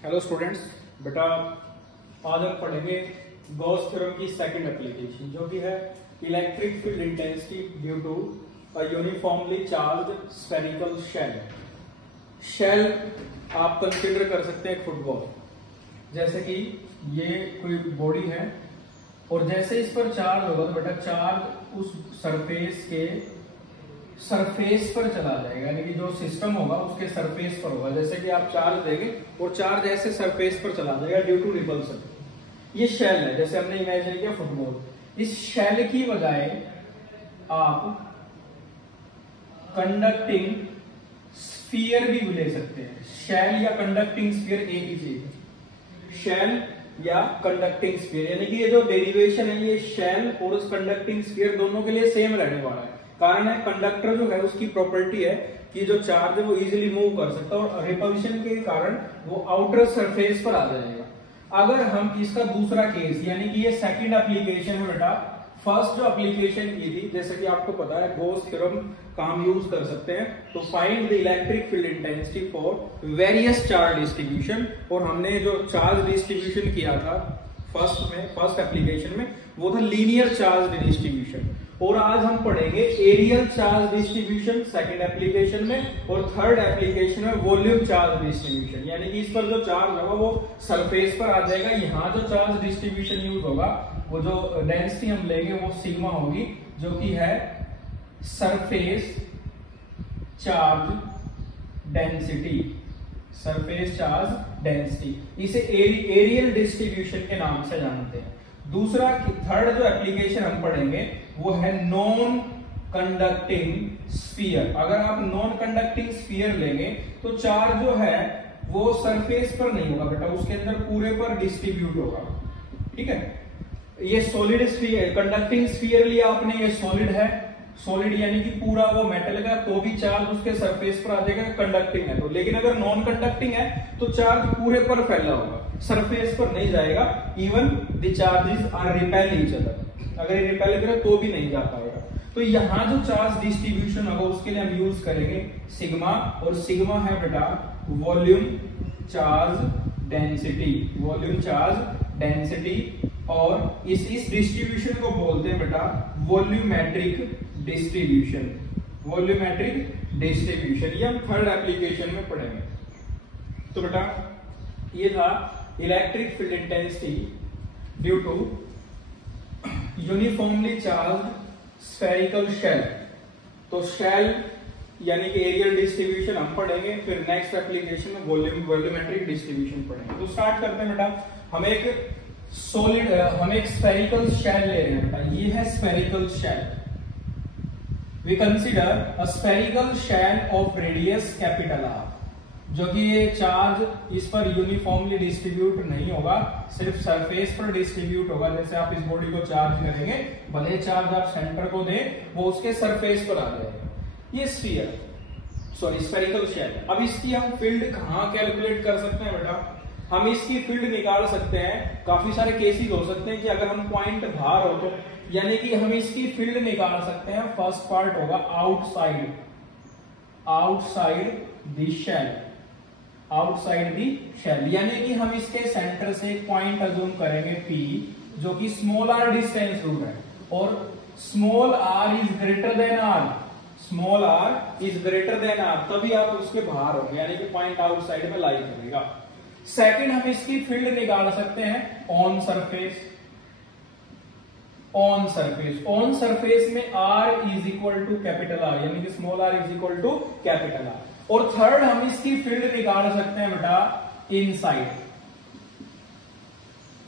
Hello students, बेटा आज हम पढ़ेंगे गॉस थ्योरम की सेकंड एप्लीकेशन जो कि है electric field intensity due to a uniformly charged spherical shell. Shell आप कंसीडर कर सकते हैं फुटबॉल, जैसे कि ये कोई बॉडी है और जैसे इस पर चार्ज होगा तो बेटा चार्ज उस सरफेस पर चला जाएगा, यानी कि जो सिस्टम होगा उसके सरफेस पर होगा। जैसे कि आप चार्ज देंगे और चार्ज ऐसे सरफेस पर चला जाएगा ड्यू टू रिपल्सन। ये शेल है, जैसे हमने इमेजिन किया फुटबॉल। इस शेल की बजाय आप कंडक्टिंग स्फीयर भी ले सकते हैं। शेल या कंडक्टिंग स्फीयर एक ही चीज है, शेल या कंडक्टिंग स्फीयर, यानी कि ये जो डेरिवेशन है ये शेल और उस कंडक्टिंग स्फीयर दोनों के लिए सेम रहने वाला है। कारण है कंडक्टर जो है उसकी प्रॉपर्टी है कि जो चार्ज है वो इजीली मूव कर सकता है और रिपल्शन के कारण वो आउटर सरफेस पर आ जाएगा। अगर हम इसका दूसरा केस, यानी कि ये सेकंड एप्लीकेशन है बेटा, फर्स्ट जो एप्लीकेशन की थी जैसे कि आपको पता है गॉस थ्योरम का हम यूज कर सकते हैं तो find the electric field intensity for various charge distribution, और हमने जो चार्ज डिस्ट्रीब्यूशन किया था फर्स्ट एप्लीकेशन में वो था लीनियर चार्ज डिस्ट्रीब्यूशन। और आज हम पढ़ेंगे aerial charge distribution second application में, और थर्ड एप्लीकेशन में वॉल्यूम चार्ज डिस्ट्रीब्यूशन, यानी कि इस पर जो चार्ज होगा वो सरफेस पर आ जाएगा। यहाँ जो चार्ज डिस्ट्रीब्यूशन यूज होगा वो जो डेंसिटी हम लेंगे वो सिग्मा होगी, जो कि है surface charge density. Surface charge density इसे एरियल डिस्ट्रीब्यूशन के नाम से जानते हैं। दूसरा थर्ड जो एप्लीकेशन हम पढ़ेंगे वो है नॉन कंडक्टिंग स्फीयर। अगर आप नॉन कंडक्टिंग स्फीयर लेंगे तो चार्ज जो है वो सरफेस पर नहीं होगा बेटा, उसके अंदर पूरे पर डिस्ट्रीब्यूट होगा। ठीक है, ये सॉलिड स्फीयर, कंडक्टिंग स्फीयर लिया आपने, ये सॉलिड है, सॉलिड यानी कि पूरा वो मेटल का, तो भी चार्ज उसके सरफेस पर आ जाएगा कंडक्टिंग है तो। लेकिन अगर नॉन कंडक्टिंग है तो चार्ज पूरे पर फैला होगा, सरफेस पर नहीं जाएगा। Even the charges are repel each other, अगर रिपेल करे तो भी नहीं जा पाएगा। तो यहां जो चार्ज डिस्ट्रीब्यूशन होगा उसके लिए हम यूज करेंगे सिग्मा, और सिग्मा है बेटा volume charge density, volume charge density. और इस डिस्ट्रीब्यूशन को बोलते हैं बेटा वॉल्यूमेट्रिक डिस्ट्रीब्यूशन, वॉल्यूमेट्रिक डिस्ट्रीब्यूशन। ये हम थर्ड एप्लीकेशन में पढ़ेंगे। तो बेटा ये था electric field intensity due to uniformly charged spherical shell. तो शेल यानी कि एरियल डिस्ट्रीब्यूशन हम पढ़ेंगे, फिर नेक्स्ट एप्लीकेशन में वॉल्यूमेट्रिक डिस्ट्रीब्यूशन पढ़ेंगे। तो स्टार्ट करते हैं बेटा। हम एक स्फेरिकल शेल ले रहे हैं बेटा, ये है spherical shell. We consider a spherical shell of radius capital R, जो कि ये चार्ज इस पर यूनिफॉर्मली डिस्ट्रीब्यूट नहीं होगा, सिर्फ सरफेस पर डिस्ट्रीब्यूट होगा। जैसे आप इस बॉडी को चार्ज करेंगे, भले चार्ज आप सेंटर को दें वो उसके सरफेस पर आ जाएगा। ये स्फेरिकल शेल। अब इसकी हम फील्ड कहां कैलकुलेट कर सकते हैं बेटा? हम इसकी फील्ड निकाल सकते हैं, काफी सारे केसेस हो सकते हैं कि अगर हम पॉइंट बाहर हो तो, यानी कि हम इसकी फील्ड निकाल सकते हैं। फर्स्ट पार्ट होगा outside the shell, outside the shell, यानी कि हम इसके सेंटर से एक पॉइंट अज्यूम करेंगे P, जो कि स्मॉल r डिस्टेंस दूर है, और small r is greater then r, small r is greater then r, तभी आप उसके बाहर होंगे, यानी कि पॉइंट आउटसाइड में लाई करेगा। सेकंड हम इसकी फील्ड निकाल सकते हैं ऑन सरफेस में r is equal to capital R, यानी कि small r is equal to capital R। और थर्ड हम इसकी फील्ड निकाल सकते हैं बेटा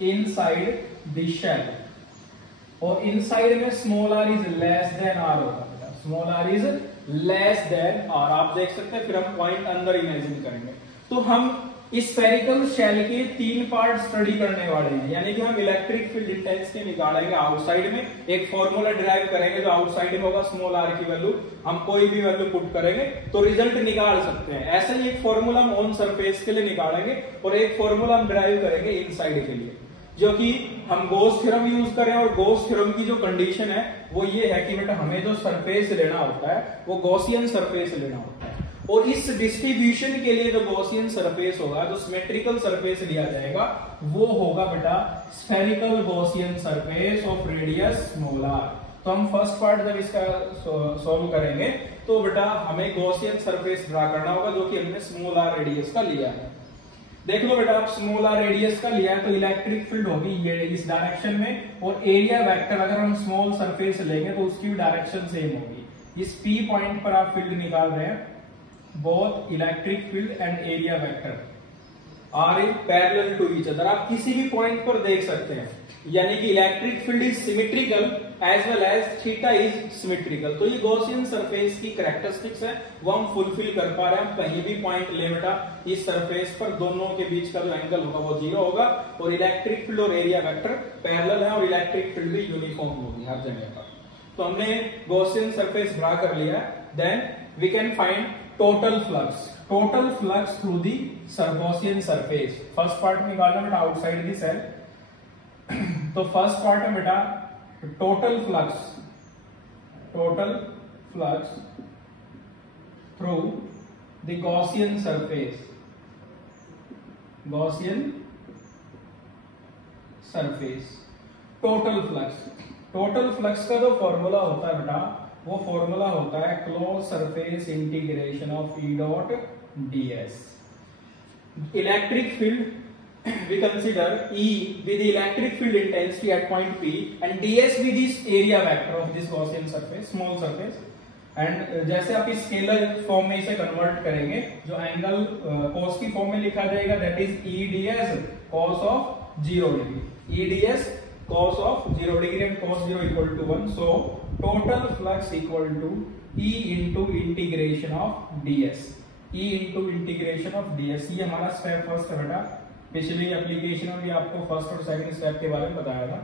इनसाइड द शेल, और इनसाइड में small r is less than r होगा बेटा, small r is less than r। आप देख सकते हैं, फिर हम पॉइंट अंदर इमेजिन करेंगे। तो हम इस स्फेरिकल शेल के 3 पार्ट स्टडी करने वाले हैं, यानी कि हम इलेक्ट्रिक फील्ड इंटेंसिटी निकालेंगे आउटसाइड में, एक फॉर्मूला डिराइव करेंगे जो आउटसाइड में होगा, स्मॉल r की वैल्यू हम कोई भी वैल्यू पुट करेंगे तो रिजल्ट निकाल सकते हैं। ऐसे ही एक फॉर्मूला हम ऑन सरफेस के लिए निकालेंगे और एक फॉर्मूला हम डिराइव करेंगे इनसाइड के लिए, जो कि हम गॉस थ्योरम यूज करें। और गॉस थ्योरम की जो कंडीशन है वो ये है कि बेटा हमें जो सरफेस लेना होता है वो गॉसियन सरफेस लेना होता है। और इस डिस्ट्रीब्यूशन के लिए जो गॉसियन सरफेस होगा, जो सिमेट्रिकल सरफेस लिया जाएगा, वो होगा बेटा spherical Gaussian surface of radius small R. तो हम फर्स्ट पार्ट जब इसका सॉल्व करेंगे तो बेटा हमें गॉसियन सरफेस ड्रा करना होगा जो कि हमने स्मॉल आर रेडियस का लिया है। देख लो बेटा, आप स्मॉल आर रेडियस का लिया है तो इलेक्ट्रिक फील्ड होगी ये इस डायरेक्शन में, और एरिया वेक्टर अगर हम स्मॉल सरफेस लेंगे तो उसकी भी डायरेक्शन सेम होगी। इस P पॉइंट पर आप फील्ड निकाल रहे हैं, both electric field and area vector are in parallel to each other. आप किसी भी पॉइंट पर देख सकते हैं, यानी कि electric field is symmetrical as well as theta is symmetrical. तो ये गॉसियन सरफेस की कैरेक्टरिस्टिक्स है, वो हम फुलफिल कर पा रहे हैं। हम कहीं भी पॉइंट ले बेटा, इस सरफेस पर दोनों के बीच का जो एंगल होगा वो 0 होगा, और इलेक्ट्रिक फील्ड और एरिया वेक्टर पैरेलल है, और इलेक्ट्रिक फील्ड भी यूनिफॉर्म होगी हर जगह पर। तो हमने गॉसियन सरफेस ड्रा कर लिया। Then we can find total flux through the Gaussian surface. First part निकालना बेटा आउटसाइड दी सेल। तो फर्स्ट पार्ट है बेटा total flux through the Gaussian surface. Total flux का जो फॉर्मूला होता है बेटा, वो फॉर्मूला होता है close surface integration of E dot ds। Electric field we consider E with the electric field intensity at point P and ds with this area vector of this Gaussian surface, small surface। And जैसे आप इस scalar form में इसे convert करेंगे, जो angle cos की form में लिखा जाएगा that is E ds cos of 0 degree. E ds cos of 0 degree and cos 0 equal to 1। So total flux equal to E into integration of ds। E into integration of ds, ये हमारा step first है बेटा। पिछली application में भी आपको first और second step के बारे में बताया था।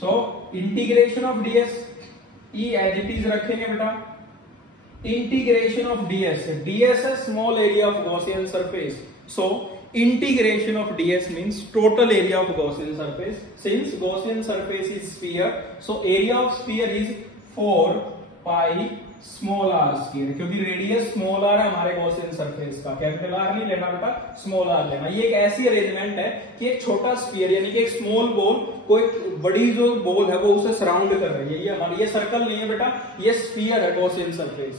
So integration of ds, E as it is रखेंगे बेटा। इंटीग्रेशन ऑफ ds है small area of Gaussian surface. So integration of ds means total area of Gaussian surface. Since Gaussian surface is sphere, so area of sphere is 4 pi small are square, क्योंकि radius small R है हमारे Gaussian surface का। Capital R नहीं लेना बेटा, small are लेना। ये एक ऐसी अरेंजमेंट है कि एक छोटा स्फीयर यानी कि एक स्मॉल बॉल कोई बड़ी जो बॉल है वो उसे सराउंड कर रही है। ये हमारी ये सर्कल नहीं है बेटा, ये स्फीयर है Gaussian surface.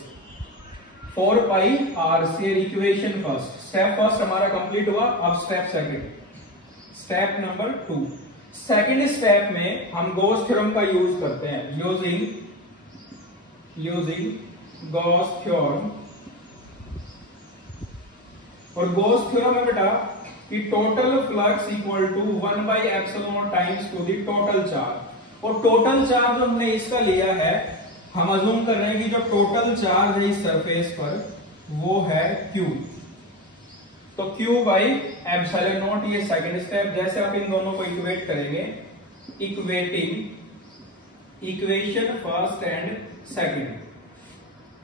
4 pi are square equation first, step first हमारा कंप्लीट हुआ। अब step second, step number 2। Second step में हम गॉस थ्योरम का यूज करते हैं, यूजिंग गॉस थ्योरम। और गॉस थ्योरम है बेटा कि total flux equal to 1 by epsilon naught times to the total charge. और टोटल चार्ज हमने इसका लिया है, हम अज्यूम कर रहे हैं कि जो टोटल चार्ज है इस सरफेस पर वो है Q। तो Q बाई एप्सिलॉन नॉट, ये सेकंड स्टेप। जैसे आप इन दोनों को इक्वेट करेंगे, equating equation first and second,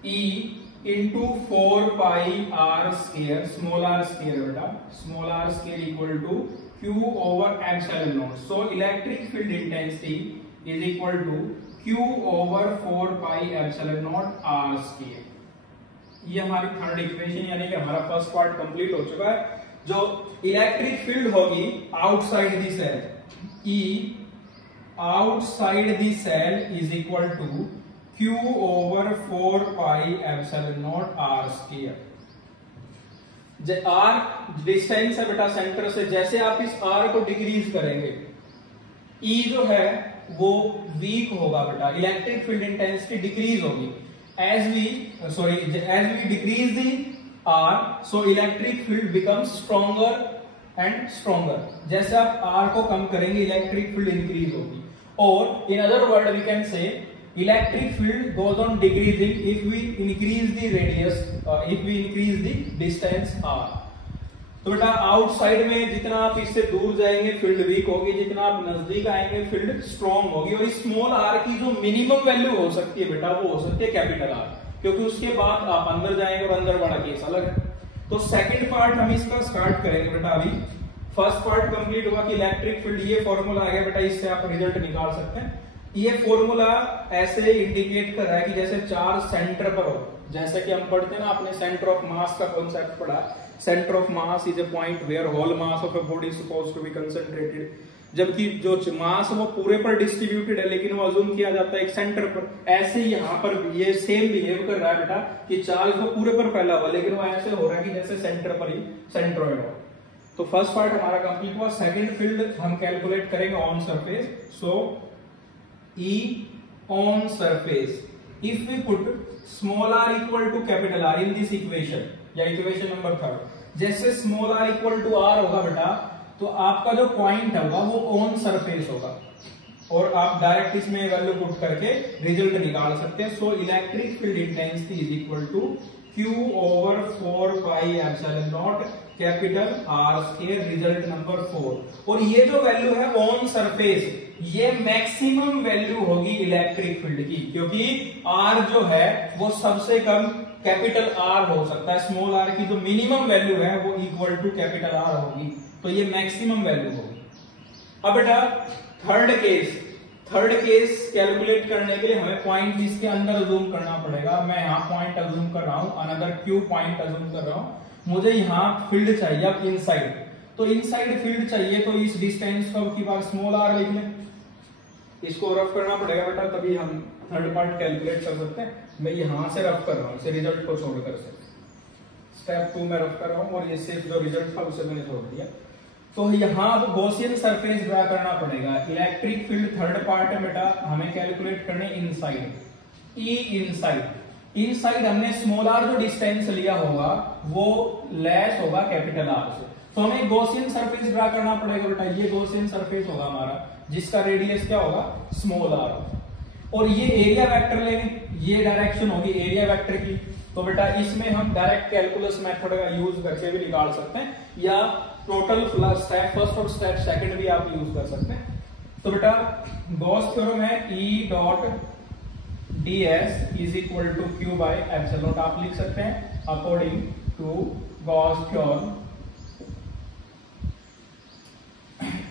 E into 4 pi are square, small are square बेटा, small are square equal to Q over epsilon naught. So electric field intensity is equal to Q over 4 pi epsilon naught r square. ये हमारी third equation, यानी कि हमारा first part complete हो चुका है। जो इलेक्ट्रिक फील्ड होगी outside the shell, E outside the cell is equal to Q over 4 pi epsilon naught R square। R distance है बेटा सेंटर से, जैसे आप इस R को डिक्रीज करेंगे, E जो है वो वीक होगा बेटा, इलेक्ट्रिक फील्ड इंटेंसिटी डिक्रीज होगी। as we decrease the R, so electric field becomes stronger and stronger। जैसे आप R को कम करेंगे इलेक्ट्रिक फील्ड इंक्रीज होगी। और in other word we can say electric field goes on decreasing if we increase the radius, if we increase the distance r। तो बेटा outside में जितना आप इससे दूर जाएंगे फील्ड वीक होगी, जितना आप नजदीक आएंगे फील्ड स्ट्रॉन्ग होगी। और स्मॉल आर की जो मिनिमम वैल्यू हो सकती है बेटा वो हो सकती है कैपिटल आर, क्योंकि उसके बाद आप अंदर जाएंगे और अंदर बड़ा केस अलग है। तो सेकंड पार्ट हम इसका स्टार्ट करेंगे बेटा। अभी फर्स्ट पार्ट कंप्लीट हुआ कि इलेक्ट्रिक फील्ड, ये फॉर्मूला आ गया बेटा, इससे आप रिजल्ट निकाल सकते हैं। ये फॉर्मूला ऐसे इंडिकेट कर रहा है कि जैसे चार्ज सेंटर पर हो, जैसे कि हम पढ़ते हैं ना, आपने सेंटर ऑफ मास का कॉन्सेप्ट पढ़ा, centre of mass is a point where whole mass of a body is supposed to be concentrated, जबकि जो मास वो पूरे पर डिस्ट्रीब्यूटेड है लेकिन वो अज्यूम किया जाता है एक सेंटर पर। ऐसे यहाँ पर ये सेम बिहेव कर रहा है बेटा कि चार्ज तो पूरे पर फैला हुआ लेकिन वो ऐसे हो रहा है कि जैसे सेंटर पर ही सेंट्रोइड हो। तो फर्स्ट पार्ट हमारा कंप्लीट हुआ। सेकंड फील्ड हम कैलकुलेट करेंगे on surface. So E on surface, if we put small r equal to capital R in this equation, या इक्वेशन नंबर 3, जैसे small r equal to r होगा बेटा, तो आपका जो पॉइंट होगा वो ऑन सरफेस होगा और आप डायरेक्ट इसमें वैल्यू पुट करके रिजल्ट निकाल सकते हैं। So electric field intensity is equal to Q over 4 pi epsilon naught capital R square, result number 4। और ये जो वैल्यू है ऑन सरफेस, ये मैक्सिमम वैल्यू होगी इलेक्ट्रिक फील्ड की, क्योंकि R जो है वो सबसे कम कैपिटल R हो सकता है। स्मॉल r की जो मिनिमम वैल्यू है वो इक्वल टू कैपिटल R होगी, तो ये मैक्सिमम वैल्यू होगी। अब बेटा थर्ड केस कैलकुलेट करने के लिए हमें पॉइंट इसके अंदर अज्यूम करना पड़ेगा। मैं यहाँ पॉइंट अज्यूम कर रहा हूँ, अनदर Q पॉइंट अज्यूम कर रहा हूँ। मुझे यहाँ फील्ड चाहिए अब इनसाइड, तो इनसाइड फील्ड चाहिए तो इस डिस्टेंस को की बार स्मॉल r लिख लें। इसको रफ करना पड़ेगा बेटा, तभी हम थर्ड पार्ट कैलकुलेट कर सकते हैं। मैं यहां से रफ कर रहा हूँ, इसे रिजल्ट को छोड़कर से स्टेप 2 में रफ कर रहा हूँ और ये सिर्फ जो रिजल्ट था उसे मैंने छोड़ दिया। तो यहाँ अब गॉसियन सरफेस ड्रा करना पड़ेगा। इलेक्ट्रिक फील्ड थर्ड पार्ट है बेटा, हमें कैलकुलेट करने इनसाइड, E इनसाइड हमने स्मॉल r जो डिस्टेंस लिया होगा वो लेस होगा कैपिटल R से, तो हमें गॉसियन सरफेस ड्रा करना पड़ेगा बेटा। ये गॉसियन सरफेस होगा हमारा, जिसका रेडियस क्या होगा स्मॉल r, और ये एरिया वेक्टर लेंगे, ये डायरेक्शन होगी एरिया वेक्टर की। तो बेटा इसमें हम डायरेक्ट कैलकुलस मेथड का यूज करके भी निकाल सकते हैं, या टोटल स्टेप फर्स्ट और स्टेप सेकंड भी आप यूज कर सकते हैं। तो बेटा गॉस थ्योरम है E dot ds is equal to Q by epsilon, आप लिख सकते हैं according to Gauss theorem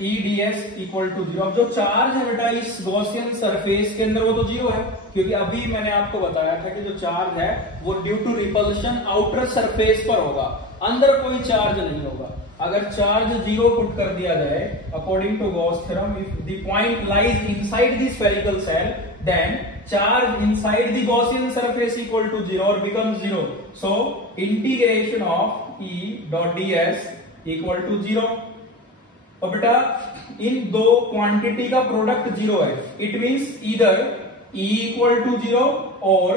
E ds equal to 0। अब जो चार्ज है बेटा इस गॉसियन सरफेस के अंदर वो तो 0 है, क्योंकि अभी मैंने आपको बताया था कि जो चार्ज है वो due to repulsion outer surface पर होगा, अंदर कोई चार्ज नहीं होगा। अगर चार्ज 0 पुट कर दिया जाए according to Gauss theorem, if the point lies inside the spherical shell then charge inside the Gaussian surface equal to 0 और बिकम 0। सो integration of E dot ds equal to 0। और बेटा इन दो क्वांटिटी का product 0 है, it means either E equal to 0 और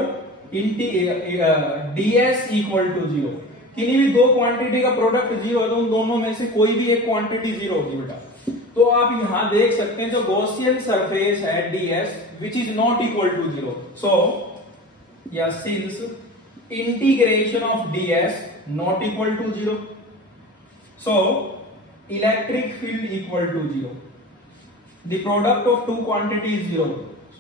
ds equal to 0। किन्हीं भी दो क्वांटिटी का प्रोडक्ट 0 है तो उन दोनों में से कोई भी एक क्वांटिटी 0 होगी बेटा। तो आप यहां देख सकते हैं जो गॉसियन सरफेस है ds which is not equal to 0। So या since integration of ds not equal to 0, so electric field equal to 0, the product of two quantity is 0,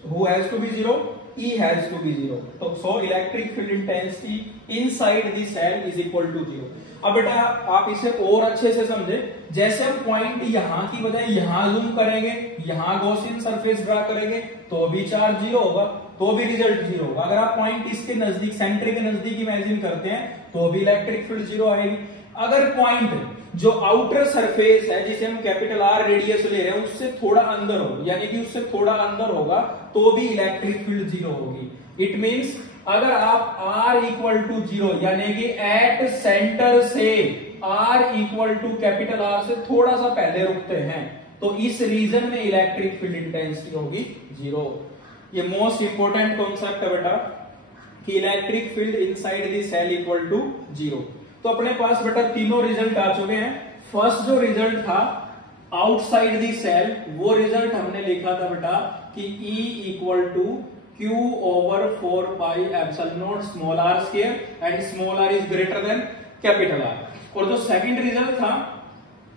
who has to be 0, E has to be 0। तो so electric field intensity inside the cell is equal to 0। अब बेटा आप इसे और अच्छे से समझे, जैसे हम पॉइंट यहां की बजाय यहां जूम करेंगे, यहां गॉसियन सरफेस ड्रा करेंगे तो भी चार्ज 0 होगा, तो भी रिजल्ट 0 होगा। अगर आप पॉइंट इसके नजदीक सेंटर के नजदीक इमेजिन करते हैं तो भी इलेक्ट्रिक फील्ड 0 आएगी। अगर पॉइंट जो आउटर सरफेस है जिसे हम कैपिटल R रेडियस ले रहे हैं उससे थोड़ा अंदर हो, यानी कि उससे थोड़ा अंदर होगा तो भी इलेक्ट्रिक फील्ड 0 होगी। इट मींस अगर आप R इक्वल टू 0 यानी कि एट सेंटर से R equal to capital R से थोड़ा सा पहले रुकते हैं तो इस रीजन में इलेक्ट्रिक फील्ड इंटेंसिटी होगी 0। ये मोस्ट इंपोर्टेंट कॉन्सेप्ट है बेटा कि electric field inside the cell equal to 0। तो अपने पास बेटा तीनों रिजल्ट आ चुके हैं। फर्स्ट जो रिजल्ट था आउटसाइड दी सेल, वो रिजल्ट हमने लिखा था बेटा कि E equal to Q over 4 pi epsilon naught small r square and small r is greater than capital R। और जो सेकंड रिजल्ट था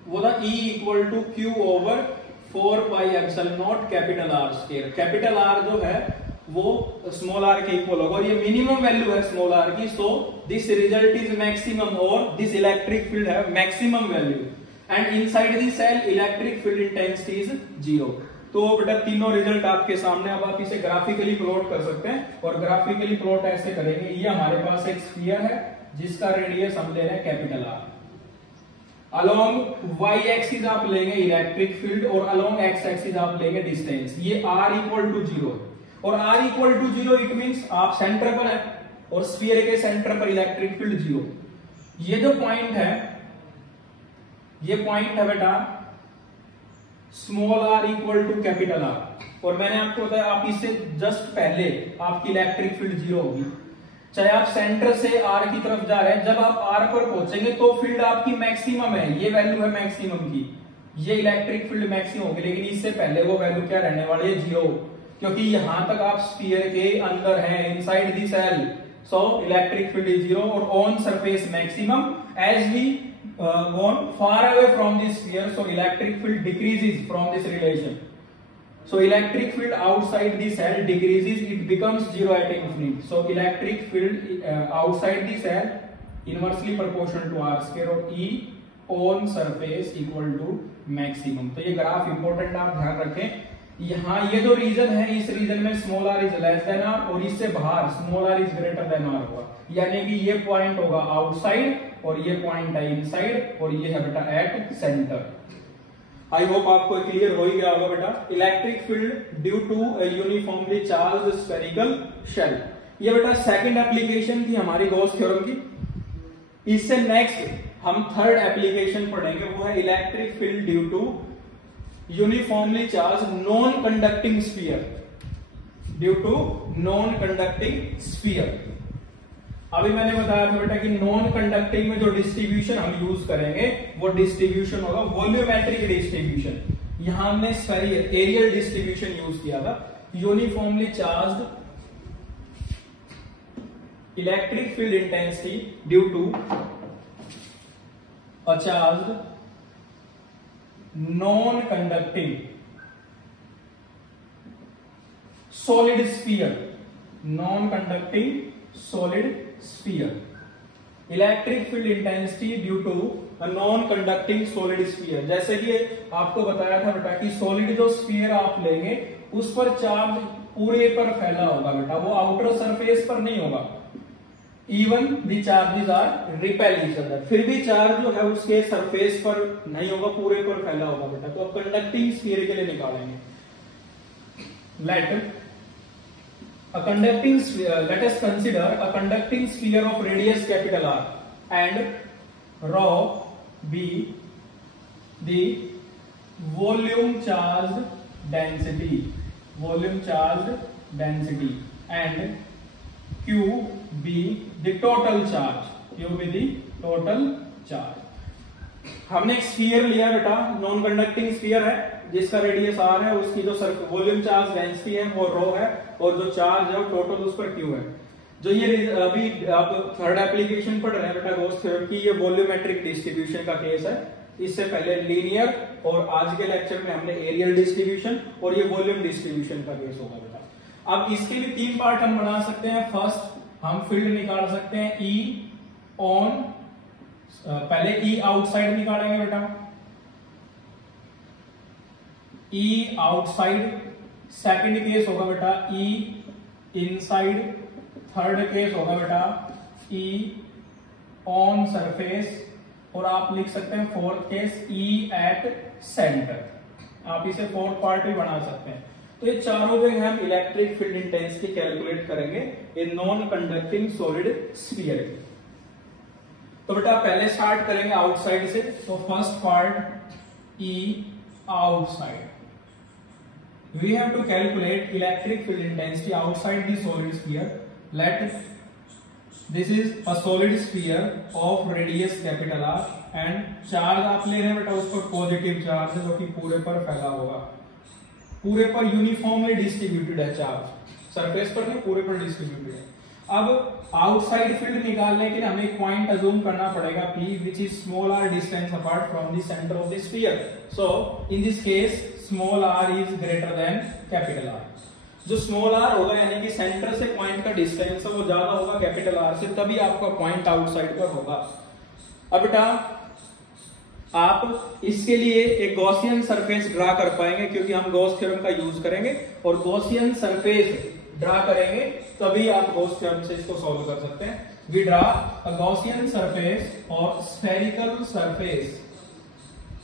वो था E equal to Q over 4 pi epsilon naught capital R square. Capital R जो है वो small r के equal होगा और ये मिनिमम वैल्यू है स्मॉल r की। So this result is maximum और दिस इलेक्ट्रिक फील्ड है maximum value and inside the cell electric field intensity is 0। तो बेटा तीनों रिजल्ट आपके सामने। अब आप इसे ग्राफिकली प्लॉट कर सकते हैं, और ग्राफिकली प्लॉट ऐसे करेंगे, ये हमारे पास एक स्फीयर है जिसका रेडियस हम ले रहे हैं capital R. Along y axis आप लेंगे इलेक्ट्रिक फील्ड, और अलोंग x एक्सिस आप लेंगे डिस्टेंस। ये r इक्वल टू 0 और r equal to 0 it means आप सेंटर पर है और स्फीयर के सेंटर पर इलेक्ट्रिक फील्ड 0। ये जो पॉइंट है, ये पॉइंट है बेटा small r equal to capital R, और मैंने आपको बताया आप इससे जस्ट पहले आपकी इलेक्ट्रिक फील्ड 0 होगी। चाहे आप सेंटर से r की तरफ जा रहे हैं, जब आप r पर पहुंचेंगे तो फील्ड आपकी मैक्सिमम है, ये वैल्यू है मैक्सिमम की, ये इलेक्ट्रिक फील्ड मैक्सिमम होगी। लेकिन इससे पहले वो वैल्यू क्या रहने वाली है, 0, क्योंकि यहां तक आप स्फीयर के अंदर हैं, inside the cell, so electric field is 0 और on surface maximum. As we gone far away from the sphere, so electric field decreases from this relation. So electric field outside the cell decreases, it becomes 0 at infinity. So electric field outside the cell inversely proportional to r square, और E on surface equal to maximum। तो ये graph important आप ध्यान रखें। यहाँ ये जो reason है, इस रीजन में small r is less than r, और इससे बाहर small r is greater then r होगा, यानी कि ये पॉइंट होगा आउटसाइड और ये पॉइंट है इनसाइड, और ये है बेटा एट सेंटर। आई होप आपको क्लियर हो ही गया होगा बेटा। Electric field due to uniformly charged spherical shell, ये बेटा सेकंड एप्लीकेशन थी हमारी गॉस थ्योरम की। इससे नेक्स्ट हम थर्ड एप्लीकेशन पढ़ेंगे, वो है electric field due to uniformly charge non conducting sphere, due to non conducting sphere. अभी मैंने बताया था बेटा कि नॉन कंडक्टिंग में जो डिस्ट्रीब्यूशन हम यूज करेंगे वो डिस्ट्रीब्यूशन होगा वॉल्यूमेट्रिक डिस्ट्रीब्यूशन। यहां हमने स्फेरिकल एरियल डिस्ट्रीब्यूशन यूज किया था। Uniformly charged electric field intensity due to a charged non conducting solid sphere, non conducting solid sphere. Electric field intensity due to a non conducting solid sphere. जैसे कि आपको बताया था बेटा कि solid जो स्फीयर आप लेंगे उस पर चार्ज पूरे पर फैला होगा बेटा, वो आउटर सरफेस पर नहीं होगा। Even the charges are repel each other, फिर भी चार्ज जो है उसके सरफेस पर नहीं होगा, पूरे पर फैला होगा बेटा। तो अब कंडक्टिंग स्फीयर के लिए निकालेंगे। let us consider a conducting sphere of radius capital R and rho be the volume charged density, and Q be the total charge, हमने एक स्फीयर लिया बेटा, नॉन कंडक्टिंग स्फीयर है जिसका रेडियस r है, उसकी जो वॉल्यूम चार्ज डेंसिटी है वो रो है, और जो चार्ज है वो टोटल उस पर q है। जो ये अभी आप थर्ड एप्लीकेशन पढ़ रहे हैं बेटा गॉस थ्योरम की, ये वॉल्यूमेट्रिक डिस्ट्रीब्यूशन का केस है। इससे पहले लीनियर, और आज के लेक्चर में हमने एरियल डिस्ट्रीब्यूशन और ये वॉल्यूम डिस्ट्रीब्यूशन का केस होगा बेटा। अब इसके भी तीन पार्ट हम बना सकते हैं। फर्स्ट हम फील्ड निकाल सकते हैं E ऑन, पहले E आउटसाइड निकालेंगे बेटा, E आउटसाइड। सेकंड केस होगा बेटा E इनसाइड। थर्ड केस होगा बेटा E ऑन सरफेस, और आप लिख सकते हैं fourth case E at centre. आप इसे फोर्थ पार्ट भी बना सकते हैं। तो ये चारों में हम इलेक्ट्रिक फील्ड इंटेंसिटी कैलकुलेट करेंगे in non conducting solid sphere. तो बेटा पहले स्टार्ट करेंगे आउटसाइड से। तो first part E outside, we have to calculate electric field intensity outside the solid sphere. This is a solid sphere of radius capital R, and charge आप ले रहे हैं बेटा उस पर पॉजिटिव चार्ज है जो कि पूरे पर फैला होगा, पूरे पर यूनिफॉर्मली डिस्ट्रीब्यूटेड है चार्ज, सरफेस पर नहीं पूरे पर डिस्ट्रीब्यूटेड है। अब आउटसाइड फील्ड निकालने के लिए हमें एक पॉइंट अज्यूम करना पड़ेगा P, which is small r distance apart from the center of the sphere. So in this case small r is greater than capital R. जो स्मॉल r होगा यानी कि सेंटर से पॉइंट का डिस्टेंस है वो ज्यादा होगा कैपिटल R से, तभी आपका पॉइंट आउटसाइड पर होगा। अब बेटा आप इसके लिए एक गॉसियन सरफेस ड्रा कर पाएंगे, क्योंकि हम गॉस थ्योरम का यूज करेंगे और गॉसियन सरफेस ड्रा करेंगे तभी आप गॉस थ्योरम से इसको सॉल्व कर सकते हैं। We draw a Gaussian surface और spherical surface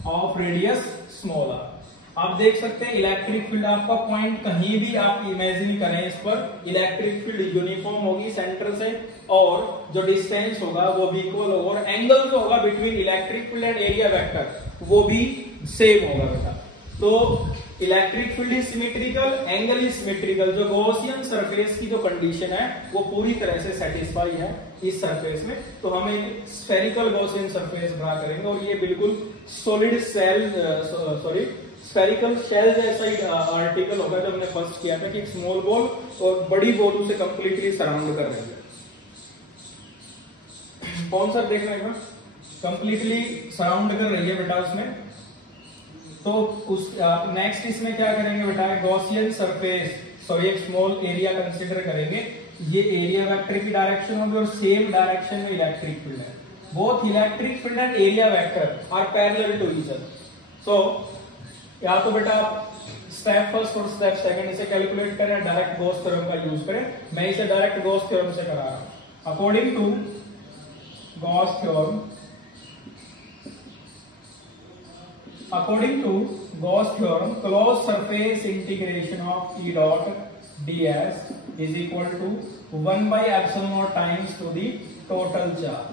of radius small r. आप देख सकते हैं इलेक्ट्रिक फील्ड आपका पॉइंट कहीं भी आप इमेजिन करें इस पर, इलेक्ट्रिक फील्ड यूनिफॉर्म होगी सेंटर से और जो डिस्टेंस होगा वो भी इक्वल होगा और एंगल जो होगा between electric field and area vector वो भी सेम होगा बेटा। तो electric field is symmetrical, angle is symmetrical. जो गॉसियन सरफेस की जो कंडीशन है वो पूरी तरह से सेटिस्फाई है इस सरफेस में। तो हम एक स्फेरिकल गॉसियन सरफेस ड्रा करेंगे और ये बिल्कुल सॉलिड सेल स्फेरिकल शेल जैसा ही आर्टिकल होगा जो हमने फर्स्ट किया था कि एक स्मॉल बॉल और बड़ी बॉल उसे कंप्लीटली सराउंड कर रही है। कौन सा देखना है, कंप्लीटली सराउंड कर रही है बेटा उसमें। तो उस नेक्स्ट इसमें क्या करेंगे बेटा, गॉसियन सरफेस, सॉरी एक स्मॉल एरिया कंसीडर करेंगे। ये एरिया वेक्टर की डायरेक्शन होगी और सेम डायरेक्शन में इलेक्ट्रिक फील्ड है। Both electric field and area vector are parallel to each other. So या तो बेटा आप स्टेप फर्स्ट और स्टेप सेकंड इसे कैलकुलेट करें, डायरेक्ट गॉस थ्योरम का यूज करें। मैं इसे डायरेक्ट गॉस थ्योरम से करा रहा हूं। According to Gauss theorem, according to Gauss theorem, closed surface integration of E dot ds is equal to 1 by epsilon naught times to the total charge।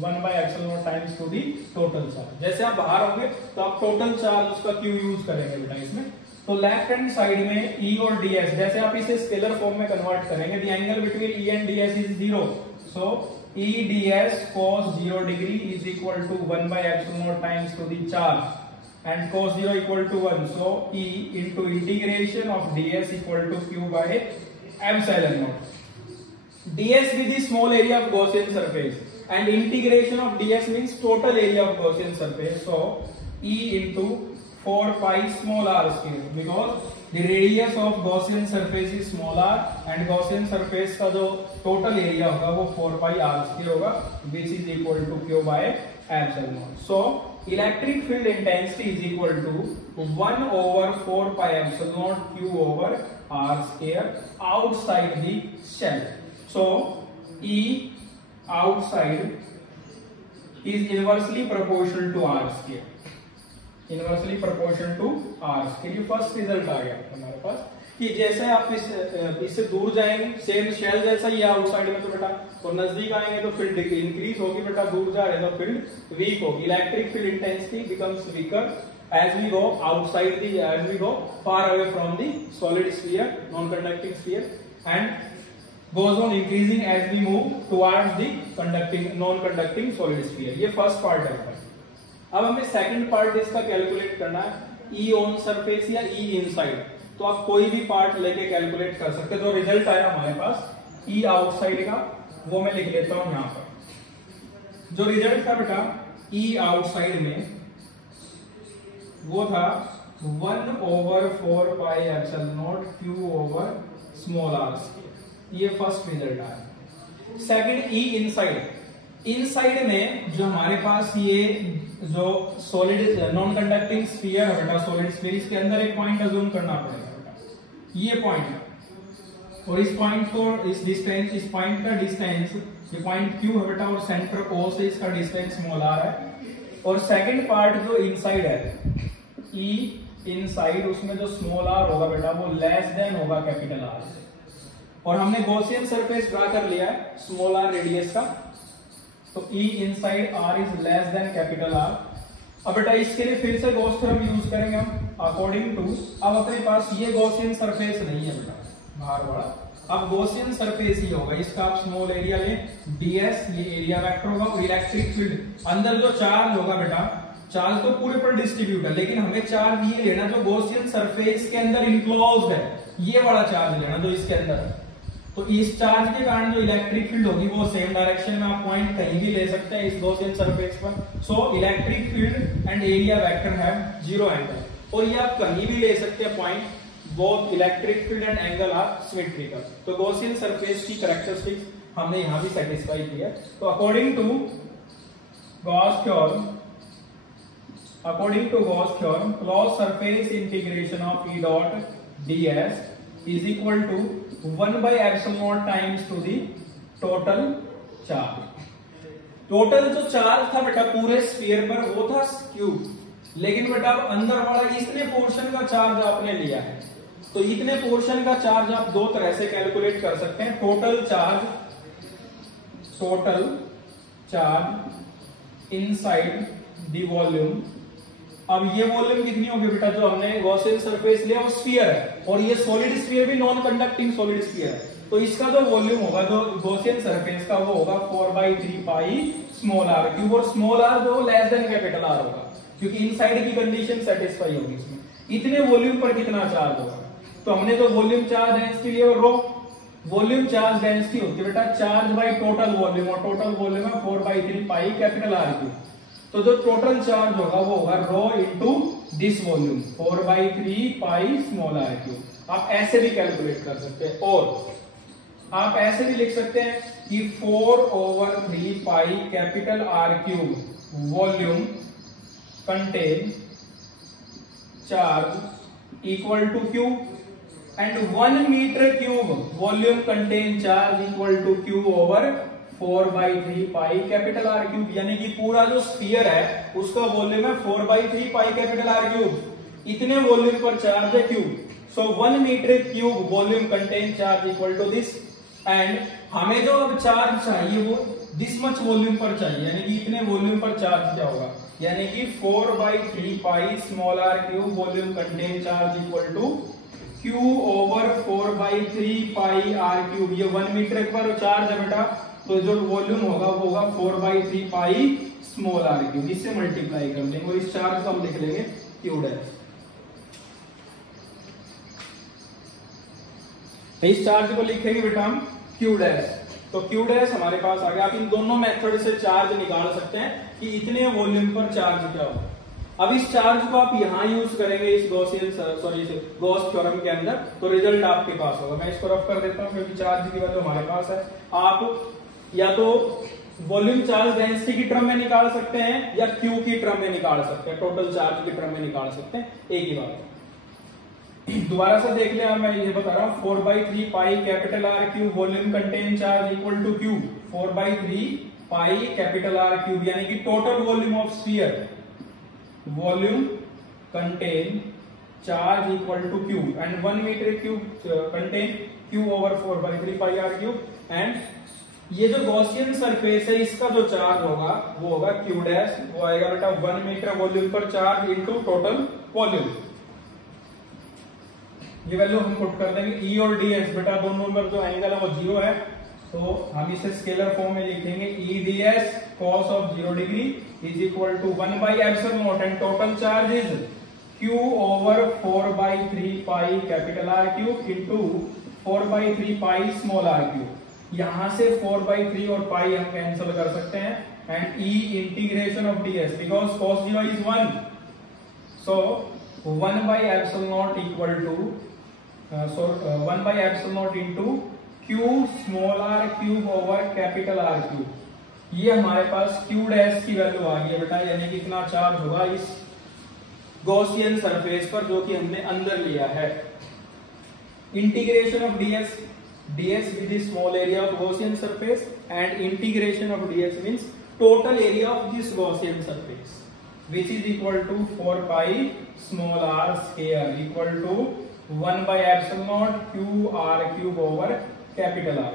1 by epsilon naught times to the total charge। जैसे आप बाहर होंगे तो आप total charge उसका Q use करेंगे बेटा इसमें। तो लेफ्ट हैंड साइड में E और ds, जैसे आप इसे स्केलर फॉर्म में कन्वर्ट करेंगे, the angle between E and ds is 0, so E ds cos 0 degree is equal to 1 by epsilon naught times to the charge and cos 0 equal to 1, so E into integration of ds equal to Q by epsilon naught। ds be the small area of Gaussian surface and integration of ds means total area of Gaussian surface, so E into 4 pi small r square, because the radius of Gaussian surface is small r and Gaussian surface का जो total area होगा वो 4 pi r square होगा, which is equal to Q by epsilon naught। So electric field intensity is equal to 1 over 4 pi epsilon naught Q over r square outside the shell। So E outside is inversely proportional to r square, inversely proportional to r. ये first result आ गया हमारे पास कि जैसे आप इससे दूर जाएंगे सेम शेल जैसा ही आउटसाइड में तो बेटा, और नजदीक आएंगे तो फील्ड इंक्रीज होगी बेटा, दूर जा रहे तो फील्ड वीक होगी। Electric field intensity becomes weaker as we go outside the, as we go far away from the solid sphere, non-conducting sphere, and goes on increasing as we move towards the conducting, non-conducting solid sphere। ये first part है। अब हमें second part इसका calculate करना है, ई on surface या ई inside. तो आप कोई भी पार्ट लेके कैलकुलेट कर सकते हैं। जो रिजल्ट आया हमारे पास ई आउटसाइड का वो मैं लिख लेता हूं यहां पर। जो रिजल्ट था बेटा ई आउटसाइड में वो था 1 over 4 pi epsilon naught Q over small r square। ये फर्स्ट रिजल्ट आया। सेकंड ई इनसाइड, इनसाइड में जो हमारे पास ये जो सॉलिड नॉन कंडक्टिंग स्फीयर है बेटा, सॉलिड स्फीयर, इसके अंदर एक पॉइंट अज्यूम करना पड़ेगा बेटा, ये पॉइंट है। और इस पॉइंट को, इस डिस्टेंस, इस पॉइंट का डिस्टेंस, ये पॉइंट Q है बेटा और सेंटर O से इसका डिस्टेंस स्मॉल r है। और सेकंड पार्ट जो इनसाइड है E इनसाइड, उसमें जो स्मॉल r होगा बेटा वो लेस देन होगा कैपिटल R से। और हमने गॉसियन सरफेस ड्रा कर लिया है स्मॉल r रेडियस का, तो E inside R is less then capital R। अब बेटा इसके लिए फिर से गॉस थ्योरम यूज करेंगे हम अकॉर्डिंग टू। अब अपने पास ये गॉसियन सरफेस नहीं है बेटा बाहर वाला, अब गॉसियन सरफेस ही होगा। इसका आप स्मॉल एरिया लें, ds ये एरिया वेक्टर होगा और इलेक्ट्रिक फील्ड अंदर जो चार्ज होगा बेटा, चार्ज तो पूरे पर डिस्ट्रीब्यूट है, लेकिन हमें चार्ज ये लेना जो गॉसियन सरफेस के अंदर इनक्लोज्ड है, ये वाला चार्ज लेना जो इसके अंदर है। तो इस चार्ज के कारण जो इलेक्ट्रिक फील्ड होगी वो सेम डायरेक्शन में, आप पॉइंट कहीं भी ले सकते हैं इस गॉसियन सरफेस पर। So electric field and area vector have zero angle, और ये आप कहीं भी ले सकते हैं point, both electric field and angle are symmetrical. तो गॉसियन सरफेस की कैरेक्टरिस्टिक्स हमने यहां भी सेटिस्फाई की है। तो according to Gauss theorem according to Gauss theorem, closed surface integration of E dot ds is equal to 1 by epsilon naught times to the total charge. Total जो charge था बेटा पूरे स्फीयर पर वो था Q, लेकिन बेटा अंदर वाला इतने पोर्शन का चार्ज आपने लिया है, तो इतने पोर्शन का चार्ज आप दो तरह से कैलकुलेट कर सकते हैं. Total charge inside the volume. अब ये वॉल्यूम कितनी होगी बेटा, जो हमने गॉसियन सरफेस लिया वो स्फीयर है, और ये सॉलिड स्फीयर भी नॉन कंडक्टिंग सॉलिड स्फीयर है, तो इसका जो वॉल्यूम होगा जो गॉसियन सरफेस का वो होगा 4/3 पाई स्मॉल आर क्यूब, और स्मॉल आर जो लेस देन कैपिटल आर होगा, क्योंकि इनसाइड की कंडीशन सेटिस्फाई होगी इसमें. इतने वॉल्यूम पर कितना चार्ज होगा, तो हमने तो वॉल्यूम चार्ज डेंसिटी लिया, रो वॉल्यूम चार्ज डेंसिटी होती है बेटा चार्ज बाई टोटल वॉल्यूम, और टोटल वॉल्यूम है 4/3 पाई कैपिटल आर क्यूब. तो जो टोटल चार्ज होगा वो होगा rho into this volume 4/3 pi small r cube. आप ऐसे भी कैलकुलेट कर सकते हैं, और आप ऐसे भी लिख सकते हैं कि 4/3 pi capital R cube volume contain charge equal to q, and 1 metre cube volume contain charge equal to q over 4/3 pi capital R cube. यानी कि पूरा जो स्फीयर है उसका वॉल्यूम है 4/3 पाई कैपिटल आर क्यूब. इतने वॉल्यूम पर charge है q, so 1 metre cube volume contain charge equal to this, and हमें जो अब चार्ज चाहिए वो दिस मच वॉल्यूम पर चाहिए, यानी कि इतने वॉल्यूम पर चार्ज क्या होगा, यानी कि 4/3 pi small r cube volume contain charge equal to q over 4/3 pi are cube. ये 1 मीटर पर चार्ज है बेटा, तो जो वॉल्यूम होगा वो होगा 4/3 पाई स्मॉल आर क्यूब. इससे मल्टीप्लाई कर देंगे और इस चार्ज को हम लिख लेंगे क्यू डैश. इस चार्ज को लिखेंगे बेटा हम क्यू डैश. तो क्यू डैश हमारे पास आ गया. आप इन दोनों मेथड से चार्ज निकाल सकते हैं कि इतने वॉल्यूम पर चार्ज क्या होगा. अब इस चार्ज को आप यहां यूज करेंगे इस गॉस थ्योरम के अंदर, तो रिजल्ट आपके पास होगा. मैं इसको रफ कर देता हूं क्योंकि चार्ज की वैल्यू हमारे पास है. आप या तो वॉल्यूम चार्ज डेंसिटी की टर्म में निकाल सकते हैं या क्यू की टर्म में निकाल सकते हैं, टोटल चार्ज की टर्म में निकाल सकते हैं. एक ही बात. दोबारा से देख लिया, मैं ये बता रहा हूं 4/3 pi capital R cube volume contain charge equal to q. 4/3 pi capital R cube यानी कि total volume of sphere, volume contain charge equal to q, and 1 metre cube contain q over 4/3 pi are cube. And ये जो Gaussian surface है इसका जो charge होगा वो होगा क्यू डैश, वो आएगा बेटा 1 मीटर वॉल्यूम पर चार्ज इनटू टोटल वॉल्यूम. ये वैल्यू हम पुट कर देंगे. ई और डी एस बेटा दोनों पर जो एंगल है वो 0 है, तो हम इसे स्केलर फॉर्म में लिखेंगे. E d s cos of 0 degree is equal to 1 by epsilon naught, and total charge is q over 4/3 pi capital R cube into 4/3 pi small r cube. यहां से 4/3 और पाई हम कैंसिल कर सकते हैं, and E integration of d s because cos 0 is 1, so 1 by epsilon naught equal to 1 by epsilon naught into q small r cube over capital R cube. ये हमारे पास q डैश की वैल्यू आ गई है बेटा, यानी कि कितना चार्ज होगा इस गॉसियन सरफेस पर जो कि हमने अंदर लिया है. Integration of ds with the small area of Gaussian surface, and integration of ds means total area of this Gaussian surface, which is equal to 4 pi small r square equal to 1 by epsilon naught q r cube over capital R.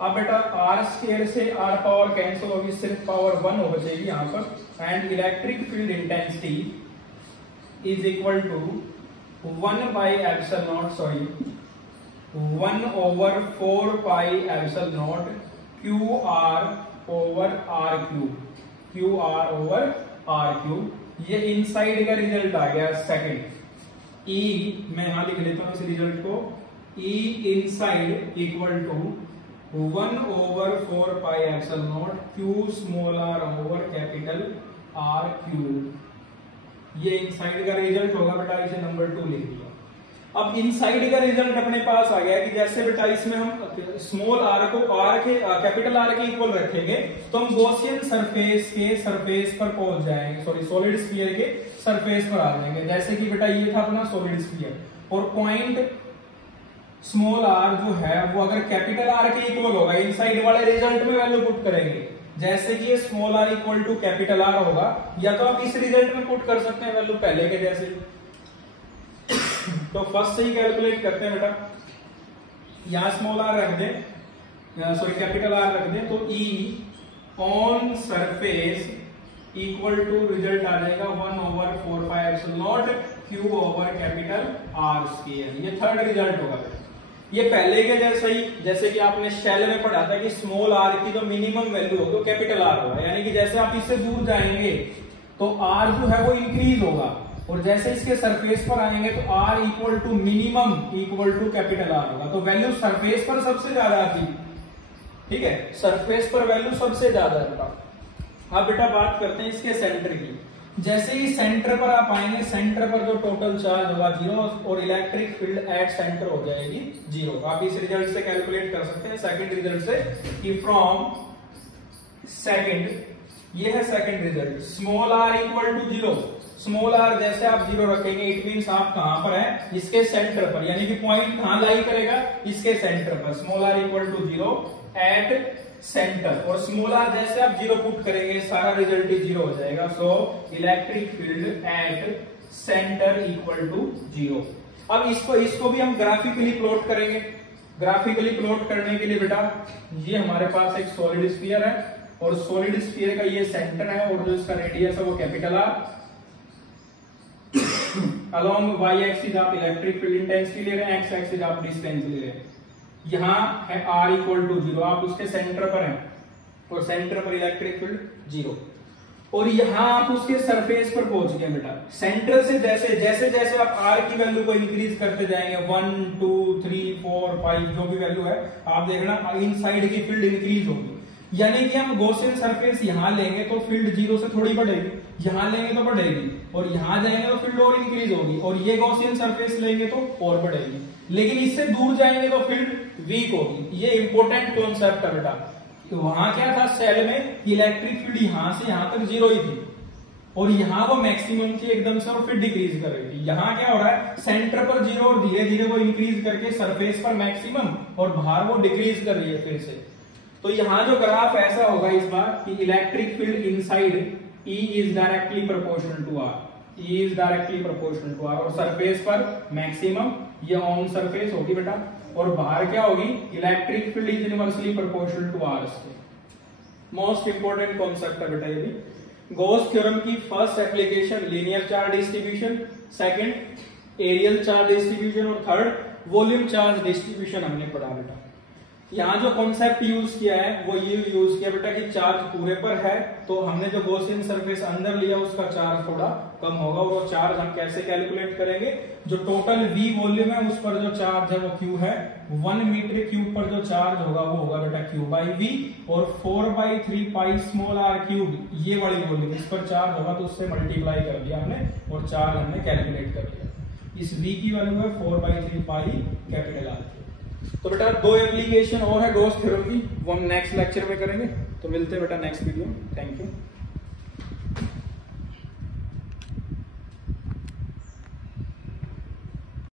अब बेटा r square से r power cancel होगी, सिर्फ power 1 हो बचेगी यहाँ पर. And electric field intensity is equal to 1 by epsilon naught 1 over 4 pi epsilon naught q r over r cube, q r over r cube. ये इनसाइड का result आ गया सेकंड. E मैं यहां लिख लेता हूं इस रिजल्ट को. E inside equal to 1 over 4 pi epsilon naught q small r over capital R cube. ये इनसाइड का रिजल्ट होगा बेटा, इसे नंबर 2 लिख लिया. अब इनसाइड का रिजल्ट अपने पास आ गया कि जैसे बेटा इसमें हम स्मॉल आर को आर के कैपिटल आर के इक्वल रखेंगे तो हम गॉसियन सरफेस के सरफेस पर पहुंच जाएंगे, सॉरी सॉलिड स्फीयर के सरफेस पर आ जाएंगे। जैसे कि बेटा ये था अपना सॉलिड स्फीयर और पॉइंट स्मॉल आर जो है वो अगर कैपिटल आर के इक्वल होगा, इनसाइड वाले रिजल्ट में वैल्यू पुट करेंगे। जैसे कि ये small r equal to capital R होगा, या तो आप इस रिजल्ट में पुट कर सकते हैं वैल्यू पहले के जैसे। तो फर्स्ट से ही कैलकुलेट करते हैं बेटा, यहां स्मॉल आर रख दें, सॉरी कैपिटल आर रख दें, तो E on surface equal to result आ जाएगा 1/4πε0 cube over capital R square. ये थर्ड रिजल्ट होगा। ये पहले के जैसा ही, जैसे कि आपने शेल में पढ़ा था कि स्मॉल आर की जो मिनिमम वैल्यू होगी वो कैपिटल आर होगा, यानी कि जैसे आप इससे दूर जाएंगे तो आर जो है वो इंक्रीज होगा, और जैसे इसके सरफेस पर आएंगे तो r equal to minimum equal to capital R होगा। तो वैल्यू सरफेस पर सबसे ज्यादा आती, ठीक है, सरफेस पर वैल्यू सबसे ज्यादा है। अब बेटा बात करते हैं इसके सेंटर की। जैसे ही सेंटर पर आप आएंगे, सेंटर पर जो टोटल चार्ज होगा 0 और इलेक्ट्रिक फील्ड एट सेंटर हो जाएगी 0। आप इस रिजल्ट से कैलकुलेट कर सकते हैं सेकंड रिजल्ट से कि फ्रॉम सेकंड, ये है second result, small r equal to 0। Small r जैसे आप 0 रखेंगे इट मींस आप कहां पर है, इसके सेंटर पर, यानी कि पॉइंट कहां लाई करेगा, इसके सेंटर पर। Small r equal to 0 at centre, और स्मॉल आर जैसे आप 0 पुट करेंगे सारा रिजल्ट ही 0 हो जाएगा। So electric field at centre equal to 0। अब इसको भी हम ग्राफिकली प्लॉट करेंगे। ग्राफिकली प्लॉट करने के लिए बेटा ये हमारे पास एक सॉलिड स्फीयर है, और सॉलिड स्फीयर का ये सेंटर है, और जो इसका रेडियस है वो capital R. Along Y axis आप इलेक्ट्रिक फील्ड इंटेंसिटी ले रहे हैं, एक्स एक्सिस आप डिस्टेंस ले रहे हैं। यहां है r इक्वल टू 0, आप उसके सेंटर पर हैं, और सेंटर पर इलेक्ट्रिक फील्ड 0, और यहां आप उसके सरफेस पर पहुंच गए बेटा। सेंटर से जैसे जैसे आप r की वैल्यू को इंक्रीज करते जाएंगे, 1 2 3 4 5 जो भी वैल्यू है, आप देखना इनसाइड की फील्ड इंक्रीज होगी। यानी कि हम गॉसियन सरफेस यहां लेंगे तो फील्ड 0 से थोड़ी बढ़ेगी, यहां लेंगे तो बढ़ेगी, और यहां जाएंगे तो फील्ड और इंक्रीज होगी, और ये गॉसियन सरफेस लेंगे तो और बढ़ेगी। लेकिन इससे दूर जाएंगे तो फील्ड वीक होगी। ये इंपॉर्टेंट कॉन्सेप्ट है बेटा। तो वहां क्या था सेल में, इलेक्ट्रिक फील्ड यहां से यहां तक 0 ही थी, और यहां वो मैक्सिमम थी एकदम से, और फिर डिक्रीज कर रही थी। यहां क्या हो रहा है, सेंटर पर 0 और धीरे धीरे वो इंक्रीज करके सरफेस पर मैक्सिमम, और बाहर वो डिक्रीज कर रही है फिर से। तो यहां जो ग्राफ ऐसा होगा इस बार कि electric field inside E is directly proportional to R, E is directly proportional to R, और सरफेस पर मैक्सिमम ये ऑन सरफेस होगी बेटा, और बाहर क्या होगी, electric field is inversely proportional to R। Most important concept है बेटा ये भी। गॉस थ्योरम की first application linear charge distribution, second areal charge distribution, और थर्ड वॉल्यूम चार्ज डिस्ट्रीब्यूशन हमने पढ़ा बेटा। यहाँ जो कॉन्सेप्ट यूज किया है वो ये यूज किया बेटा कि चार्ज पूरे पर है, तो हमने जो गॉसियन सरफेस अंदर लिया उसका चार्ज थोड़ा कम होगा, और वो चार्ज हम कैसे कैलकुलेट करेंगे, जो टोटल V वॉल्यूम है उस पर जो चार्ज है वो Q है, 1 मीटर क्यूब पर जो चार्ज होगा वो होगा बेटा Q बाई V, और 4/3 पाई स्मॉल r क्यूब ये वाली वॉल्यूम इस पर चार्ज होगा, तो उससे मल्टीप्लाई कर दिया हमने और चार्ज हमने कैलकुलेट कर लिया। इस V की वैल्यू है 4/3 पाई कैपिटल R। तो बेटा 2 एप्लीकेशन और है गॉस थ्योरम की, वो हम नेक्स्ट लेक्चर में करेंगे। तो मिलते हैं बेटा नेक्स्ट वीडियो। Thank you.